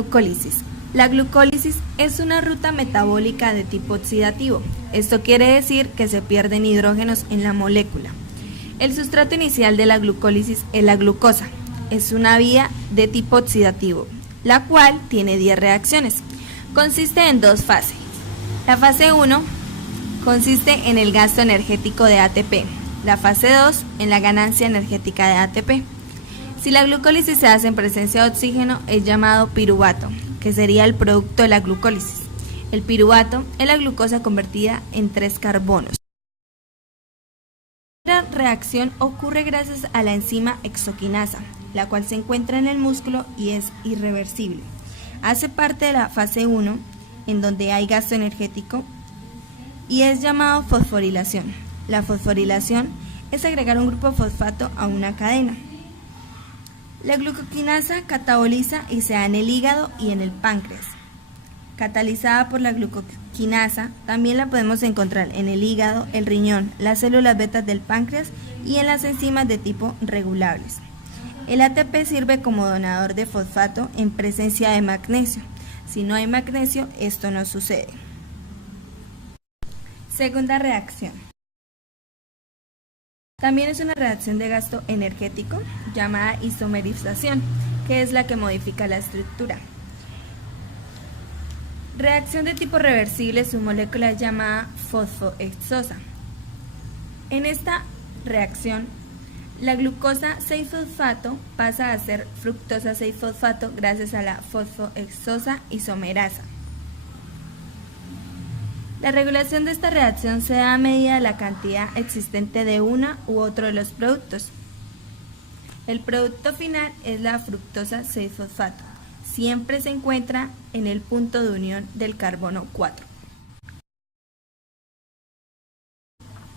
Glucólisis. La glucólisis es una ruta metabólica de tipo oxidativo. Esto quiere decir que se pierden hidrógenos en la molécula. El sustrato inicial de la glucólisis es la glucosa. Es una vía de tipo oxidativo, la cual tiene 10 reacciones. Consiste en dos fases. La fase 1 consiste en el gasto energético de ATP. La fase 2 en la ganancia energética de ATP. Si la glucólisis se hace en presencia de oxígeno, es llamado piruvato, que sería el producto de la glucólisis. El piruvato es la glucosa convertida en 3 carbonos. La reacción ocurre gracias a la enzima hexoquinasa, la cual se encuentra en el músculo y es irreversible. Hace parte de la fase 1, en donde hay gasto energético, y es llamado fosforilación. La fosforilación es agregar un grupo fosfato a una cadena. La glucoquinasa cataboliza y se da en el hígado y en el páncreas. Catalizada por la glucoquinasa, también la podemos encontrar en el hígado, el riñón, las células betas del páncreas y en las enzimas de tipo regulables. El ATP sirve como donador de fosfato en presencia de magnesio. Si no hay magnesio, esto no sucede. Segunda reacción. También es una reacción de gasto energético llamada isomerización, que es la que modifica la estructura. Reacción de tipo reversible, su molécula es llamada fosfohexosa. En esta reacción, la glucosa 6-fosfato pasa a ser fructosa 6-fosfato gracias a la fosfohexosa isomerasa. La regulación de esta reacción se da a medida de la cantidad existente de una u otro de los productos. El producto final es la fructosa 6-fosfato. Siempre se encuentra en el punto de unión del carbono 4.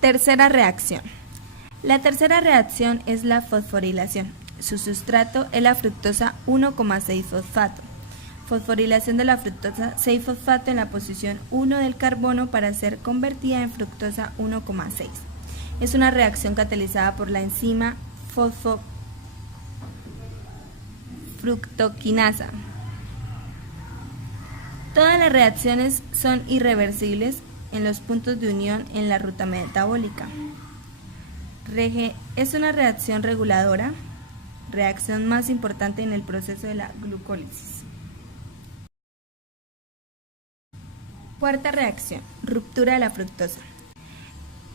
Tercera reacción. La tercera reacción es la fosforilación. Su sustrato es la fructosa 1,6-fosfato. Fosforilación de la fructosa 6-fosfato en la posición 1 del carbono para ser convertida en fructosa 1,6. Es una reacción catalizada por la enzima fosfofructoquinasa. Todas las reacciones son irreversibles en los puntos de unión en la ruta metabólica. Es una reacción reguladora, reacción más importante en el proceso de la glucólisis. Cuarta reacción, ruptura de la fructosa.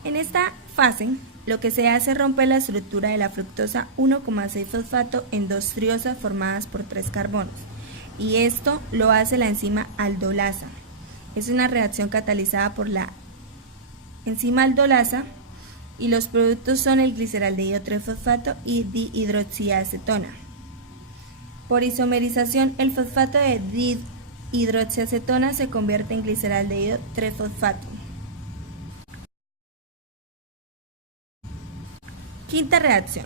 En esta fase, lo que se hace es romper la estructura de la fructosa 1,6-fosfato en dos triosas formadas por 3 carbonos, y esto lo hace la enzima aldolasa. Es una reacción catalizada por la enzima aldolasa y los productos son el gliceraldehído 3-fosfato y dihidroxiacetona. Por isomerización, el fosfato de dihidroxiacetona se convierte en gliceraldehído 3-fosfato. Quinta reacción.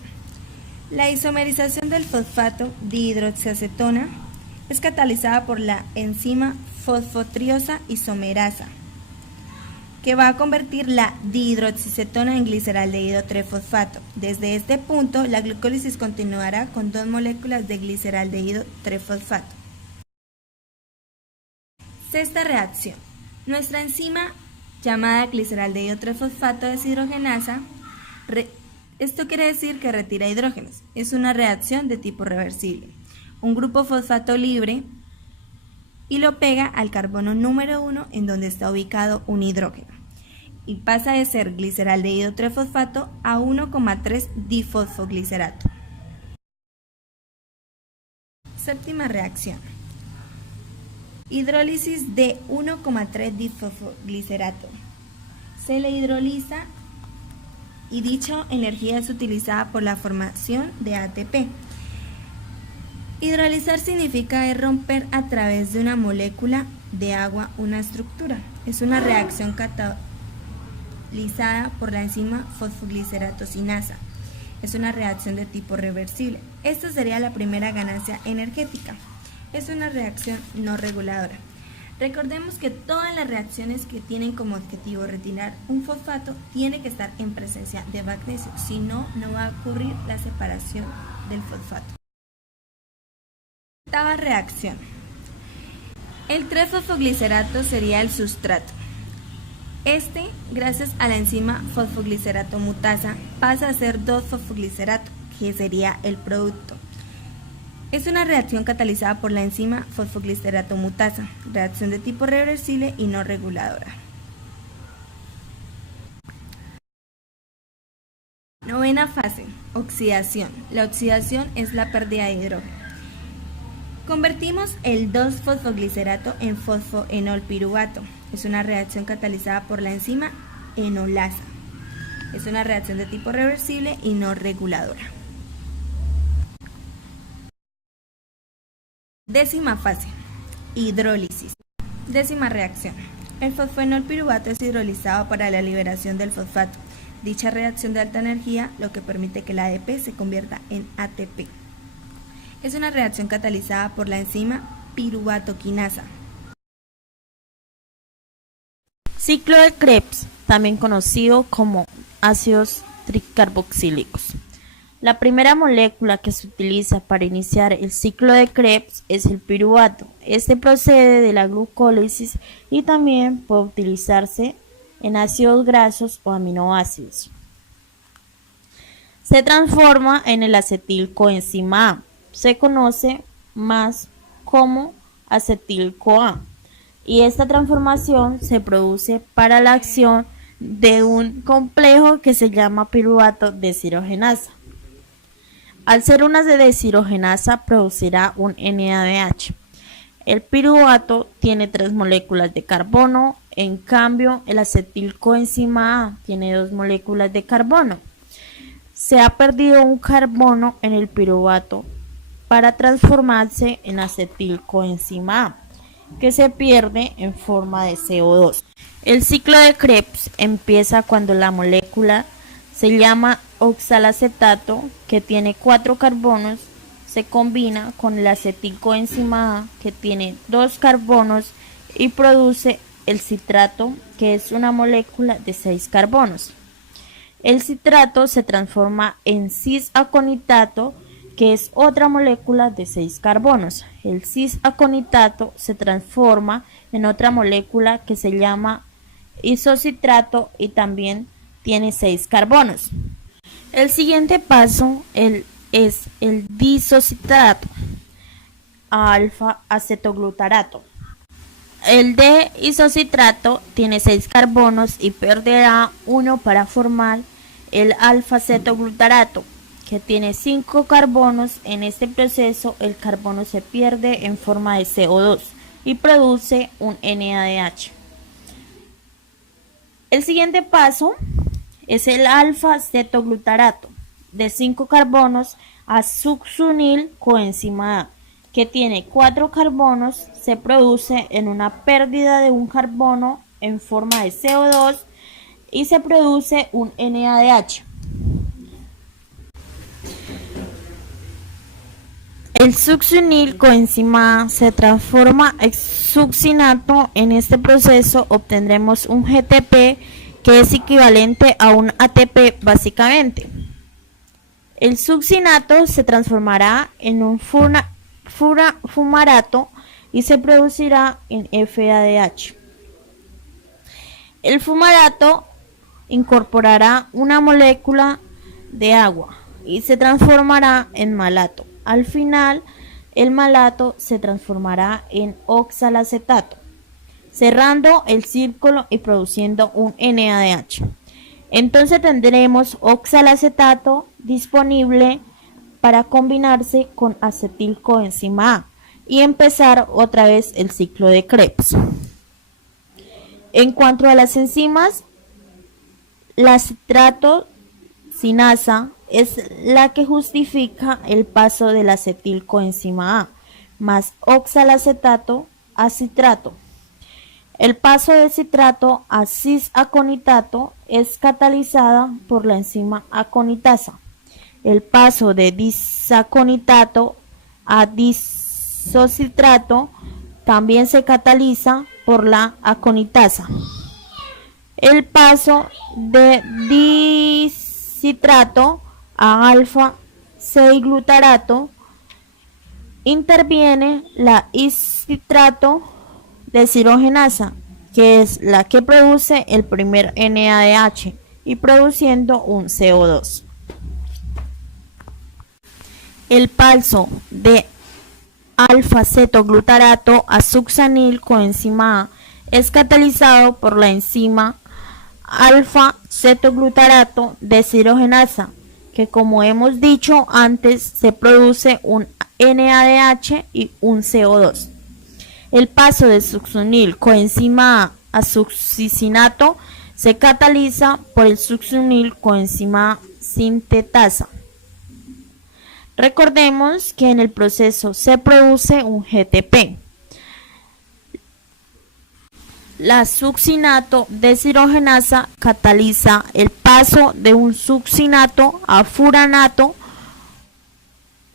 La isomerización del fosfato dihidroxiacetona es catalizada por la enzima fosfotriosa isomerasa, que va a convertir la dihidroxiacetona en gliceraldehído 3-fosfato. Desde este punto, la glucólisis continuará con 2 moléculas de gliceraldehído 3-fosfato. Sexta reacción. Nuestra enzima llamada gliceraldehído 3-fosfato deshidrogenasa, esto quiere decir que retira hidrógenos. Es una reacción de tipo reversible. Un grupo fosfato libre y lo pega al carbono número 1 en donde está ubicado un hidrógeno. Y pasa de ser gliceraldehído 3-fosfato a 1,3 difosfoglicerato. Séptima reacción. Hidrólisis de 1,3 difosfoglicerato. Se le hidroliza y dicha energía es utilizada por la formación de ATP. Hidrolizar significa romper a través de una molécula de agua una estructura. Es una reacción catalizada por la enzima fosfogliceratosinasa. Es una reacción de tipo reversible. Esta sería la primera ganancia energética. Es una reacción no reguladora. Recordemos que todas las reacciones que tienen como objetivo retirar un fosfato tiene que estar en presencia de magnesio, si no, no va a ocurrir la separación del fosfato. Octava reacción. El 3-fosfoglicerato sería el sustrato. Este, gracias a la enzima fosfoglicerato mutasa, pasa a ser 2-fosfoglicerato, que sería el producto. Es una reacción catalizada por la enzima fosfoglicerato mutasa, reacción de tipo reversible y no reguladora. Novena fase, oxidación. La oxidación es la pérdida de hidrógeno. Convertimos el 2-fosfoglicerato en fosfoenolpiruvato. Es una reacción catalizada por la enzima enolasa. Es una reacción de tipo reversible y no reguladora. Décima fase, hidrólisis. Décima reacción. El fosfoenolpiruvato es hidrolizado para la liberación del fosfato. Dicha reacción de alta energía lo que permite que la ADP se convierta en ATP. Es una reacción catalizada por la enzima piruvatoquinasa. Ciclo de Krebs, también conocido como ácidos tricarboxílicos. La primera molécula que se utiliza para iniciar el ciclo de Krebs es el piruvato. Este procede de la glucólisis y también puede utilizarse en ácidos grasos o aminoácidos. Se transforma en el acetilcoenzima A. Se conoce más como acetil-CoA. Y esta transformación se produce para la acción de un complejo que se llama piruvato deshidrogenasa. Al ser una deshidrogenasa producirá un NADH. El piruvato tiene 3 moléculas de carbono, en cambio el acetilcoenzima A tiene 2 moléculas de carbono. Se ha perdido un carbono en el piruvato para transformarse en acetilcoenzima A, que se pierde en forma de CO2. El ciclo de Krebs empieza cuando la molécula se llama oxalacetato, que tiene 4 carbonos, se combina con el acetilcoenzima A, que tiene 2 carbonos, y produce el citrato, que es una molécula de 6 carbonos. El citrato se transforma en cis-aconitato, que es otra molécula de 6 carbonos. El cis-aconitato se transforma en otra molécula que se llama isocitrato y también tiene 6 carbonos. El siguiente paso es el disocitrato a alfa-acetoglutarato. El D-isocitrato tiene 6 carbonos y perderá uno para formar el alfa-acetoglutarato, que tiene 5 carbonos. En este proceso el carbono se pierde en forma de CO2 y produce un NADH. El siguiente paso es el alfa-acetoglutarato de 5 carbonos a succinil-coenzima A, que tiene 4 carbonos, se produce en una pérdida de un carbono en forma de CO2 y se produce un NADH. El succinil-coenzima A se transforma en succinato. En este proceso obtendremos un GTP, que es equivalente a un ATP básicamente. El succinato se transformará en un fumarato y se producirá en FADH. El fumarato incorporará una molécula de agua y se transformará en malato. Al final, el malato se transformará en oxalacetato, cerrando el círculo y produciendo un NADH. Entonces tendremos oxalacetato disponible para combinarse con acetilcoenzima A y empezar otra vez el ciclo de Krebs. En cuanto a las enzimas, la citrato-sinasa es la que justifica el paso del acetilcoenzima A más oxalacetato a citrato. El paso de citrato a cis-aconitato es catalizada por la enzima aconitasa. El paso de disaconitato a disocitrato también se cataliza por la aconitasa. El paso de dicitrato a alfa-6-glutarato interviene la iscitrato deshidrogenasa, que es la que produce el primer NADH y produciendo un CO2. El paso de alfa-cetoglutarato a succinil coenzima A es catalizado por la enzima alfa-cetoglutarato deshidrogenasa, que como hemos dicho antes se produce un NADH y un CO2. El paso de succinil coenzima A succinato se cataliza por el succinil coenzima sintetasa. Recordemos que en el proceso se produce un GTP. La succinato deshidrogenasa cataliza el paso de un succinato a furanato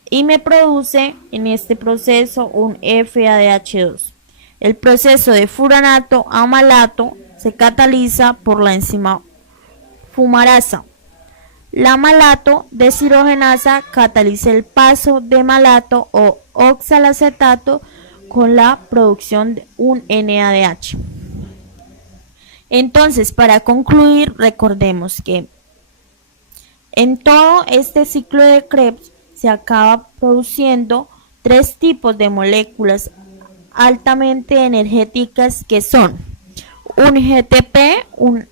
y me produce en este proceso un FADH2. El proceso de furanato a malato se cataliza por la enzima fumarasa. La malato deshidrogenasa cataliza el paso de malato o oxalacetato con la producción de un NADH. Entonces, para concluir, recordemos que en todo este ciclo de Krebs se acaba produciendo tres tipos de moléculas altamente energéticas que son un GTP, un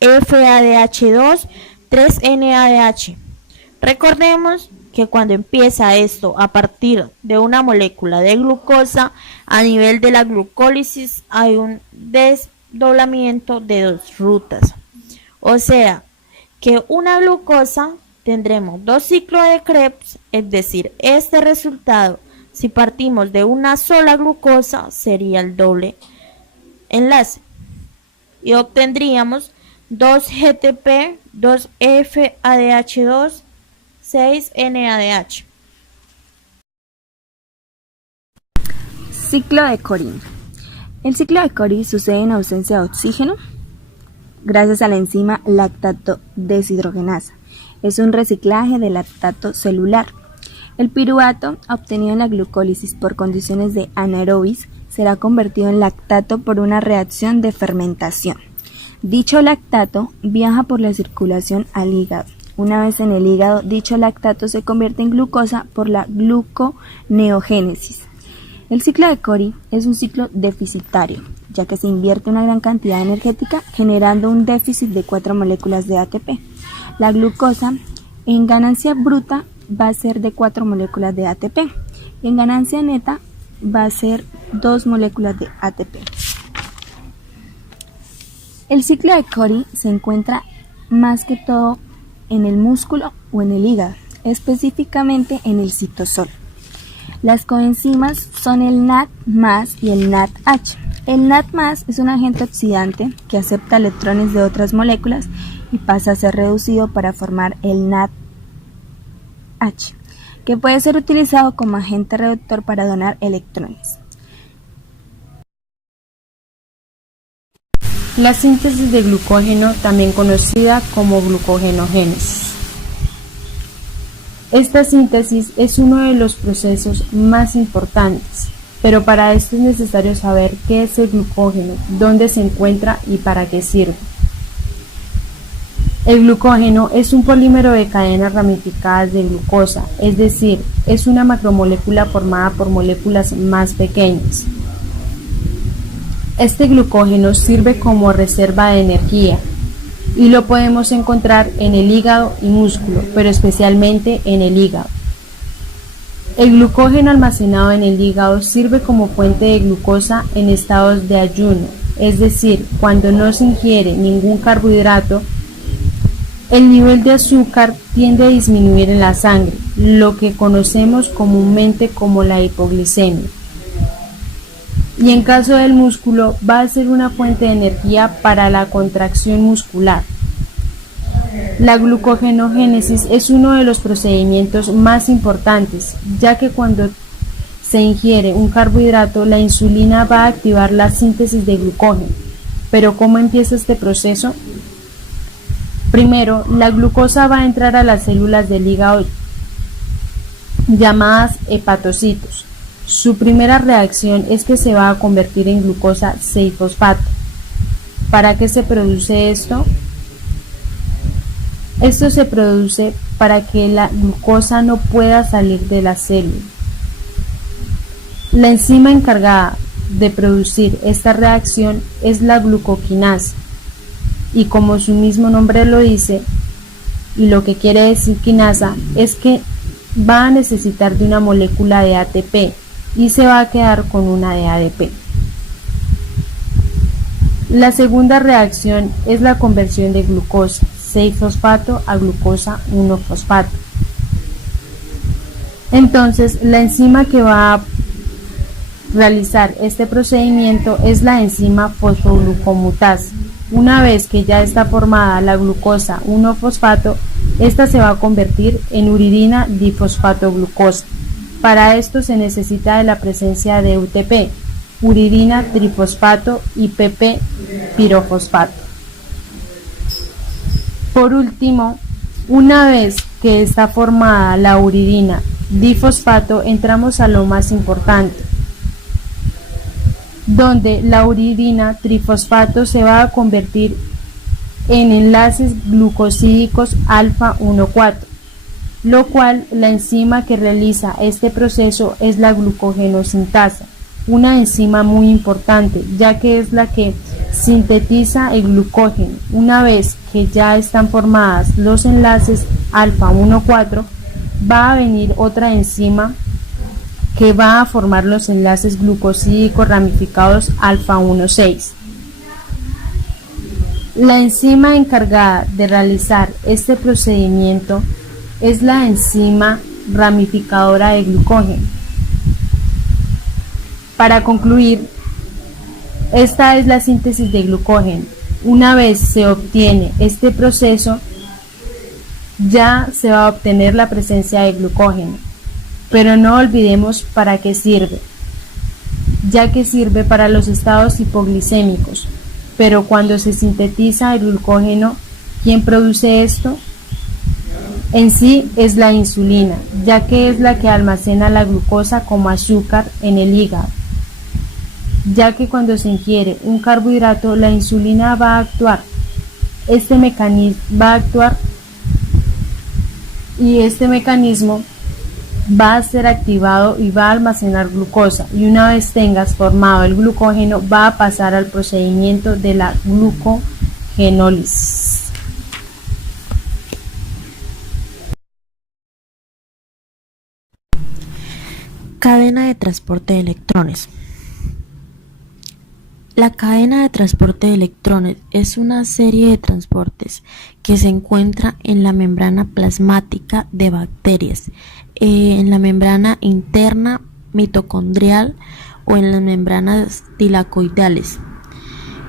FADH2, 3-NADH. Recordemos que cuando empieza esto a partir de una molécula de glucosa, a nivel de la glucólisis hay un desdoblamiento de dos rutas. O sea, que una glucosa tendremos dos ciclos de Krebs, es decir, este resultado, si partimos de una sola glucosa, sería el doble enlace. Y obtendríamos 2 GTP, 2 FADH2, 6 NADH. Ciclo de Cori. El ciclo de Cori sucede en ausencia de oxígeno gracias a la enzima lactato deshidrogenasa. Es un reciclaje del lactato celular. El piruvato, obtenido en la glucólisis por condiciones de anaerobis, será convertido en lactato por una reacción de fermentación. Dicho lactato viaja por la circulación al hígado. Una vez en el hígado, dicho lactato se convierte en glucosa por la gluconeogénesis. El ciclo de Cori es un ciclo deficitario, ya que se invierte una gran cantidad energética generando un déficit de 4 moléculas de ATP. La glucosa en ganancia bruta va a ser de 4 moléculas de ATP y en ganancia neta va a ser 2 moléculas de ATP. El ciclo de Cori se encuentra más que todo en el músculo o en el hígado, específicamente en el citosol. Las coenzimas son el NAD+ y el NADH. El NAD+ es un agente oxidante que acepta electrones de otras moléculas y pasa a ser reducido para formar el NADH, que puede ser utilizado como agente reductor para donar electrones. La síntesis de glucógeno, también conocida como glucogenogénesis. Esta síntesis es uno de los procesos más importantes, pero para esto es necesario saber qué es el glucógeno, dónde se encuentra y para qué sirve. El glucógeno es un polímero de cadenas ramificadas de glucosa, es decir, es una macromolécula formada por moléculas más pequeñas. Este glucógeno sirve como reserva de energía y lo podemos encontrar en el hígado y músculo, pero especialmente en el hígado. El glucógeno almacenado en el hígado sirve como fuente de glucosa en estados de ayuno, es decir, cuando no se ingiere ningún carbohidrato, el nivel de azúcar tiende a disminuir en la sangre, lo que conocemos comúnmente como la hipoglicemia. Y en caso del músculo va a ser una fuente de energía para la contracción muscular. La glucogenogénesis es uno de los procedimientos más importantes, ya que cuando se ingiere un carbohidrato, la insulina va a activar la síntesis de glucógeno. Pero ¿cómo empieza este proceso? Primero, la glucosa va a entrar a las células del hígado llamadas hepatocitos. Su primera reacción es que se va a convertir en glucosa 6-fosfato. ¿Para qué se produce esto? Esto se produce para que la glucosa no pueda salir de la célula. La enzima encargada de producir esta reacción es la glucoquinasa, y como su mismo nombre lo dice, y lo que quiere decir quinasa, es que va a necesitar de una molécula de ATP y se va a quedar con una de ADP. La segunda reacción es la conversión de glucosa 6-fosfato a glucosa 1-fosfato. Entonces, la enzima que va a realizar este procedimiento es la enzima fosfoglucomutasa. Una vez que ya está formada la glucosa 1-fosfato, esta se va a convertir en uridina difosfatoglucosa. Para esto se necesita de la presencia de UTP, uridina trifosfato, y PP, pirofosfato. Por último, una vez que está formada la uridina difosfato, entramos a lo más importante, donde la uridina trifosfato se va a convertir en enlaces glucosídicos alfa 1,4, lo cual la enzima que realiza este proceso es la glucogenosintasa, una enzima muy importante, ya que es la que sintetiza el glucógeno. Una vez que ya están formadas los enlaces alfa 1,4, va a venir otra enzima que va a formar los enlaces glucosídicos ramificados alfa 1,6. La enzima encargada de realizar este procedimiento es la enzima ramificadora de glucógeno. Para concluir, esta es la síntesis de glucógeno. Una vez se obtiene este proceso, ya se va a obtener la presencia de glucógeno. Pero no olvidemos para qué sirve, ya que sirve para los estados hipoglicémicos. Pero cuando se sintetiza el glucógeno, ¿quién produce esto? En sí es la insulina, ya que es la que almacena la glucosa como azúcar en el hígado. Ya que cuando se ingiere un carbohidrato, la insulina va a actuar. Este mecanismo va a ser activado y va a almacenar glucosa, y una vez tengas formado el glucógeno, va a pasar al procedimiento de la glucogenólisis. Cadena de transporte de electrones. La cadena de transporte de electrones es una serie de transportes que se encuentra en la membrana plasmática de bacterias, en la membrana interna mitocondrial o en las membranas tilacoidales,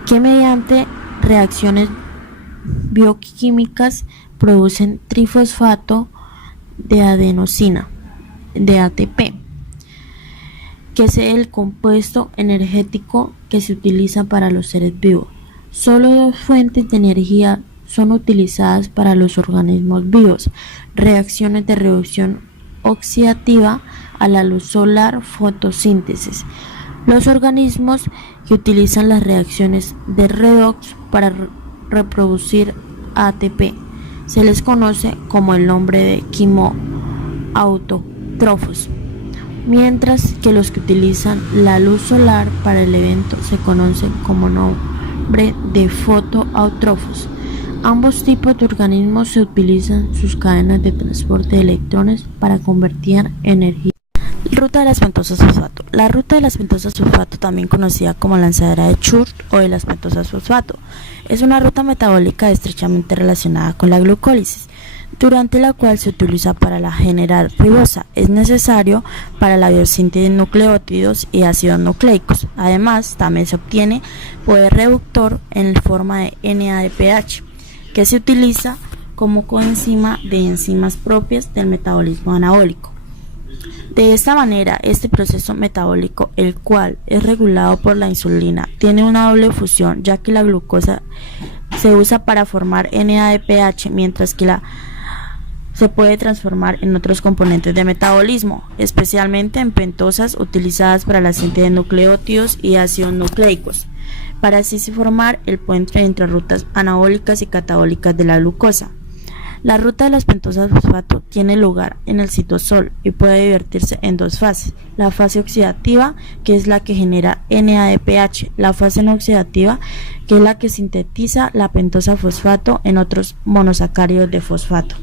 que mediante reacciones bioquímicas producen trifosfato de adenosina, de ATP, que es el compuesto energético que se utiliza para los seres vivos. Solo dos fuentes de energía son utilizadas para los organismos vivos: reacciones de reducción oxidativa a la luz solar, fotosíntesis. Los organismos que utilizan las reacciones de redox para reproducir ATP se les conoce como el nombre de quimoautótrofos, mientras que los que utilizan la luz solar para el evento se conocen como nombre de fotoautrófos. Ambos tipos de organismos se utilizan sus cadenas de transporte de electrones para convertir energía. Ruta de las pentosas fosfato. La ruta de las pentosas fosfato, también conocida como lanzadera de Church o de las pentosas fosfato, es una ruta metabólica estrechamente relacionada con la glucólisis, durante la cual se utiliza para la generar ribosa. Es necesario para la biosíntesis de nucleótidos y ácidos nucleicos. Además, también se obtiene poder reductor en forma de NADPH, que se utiliza como coenzima de enzimas propias del metabolismo anabólico. De esta manera, este proceso metabólico, el cual es regulado por la insulina, tiene una doble función, ya que la glucosa se usa para formar NADPH, mientras que la se puede transformar en otros componentes de metabolismo, especialmente en pentosas utilizadas para la síntesis de nucleótidos y ácidos nucleicos, para así formar el puente entre rutas anabólicas y catabólicas de la glucosa. La ruta de las pentosas fosfato tiene lugar en el citosol y puede dividirse en dos fases: la fase oxidativa, que es la que genera NADPH, la fase no oxidativa, que es la que sintetiza la pentosa fosfato en otros monosacáridos de fosfato.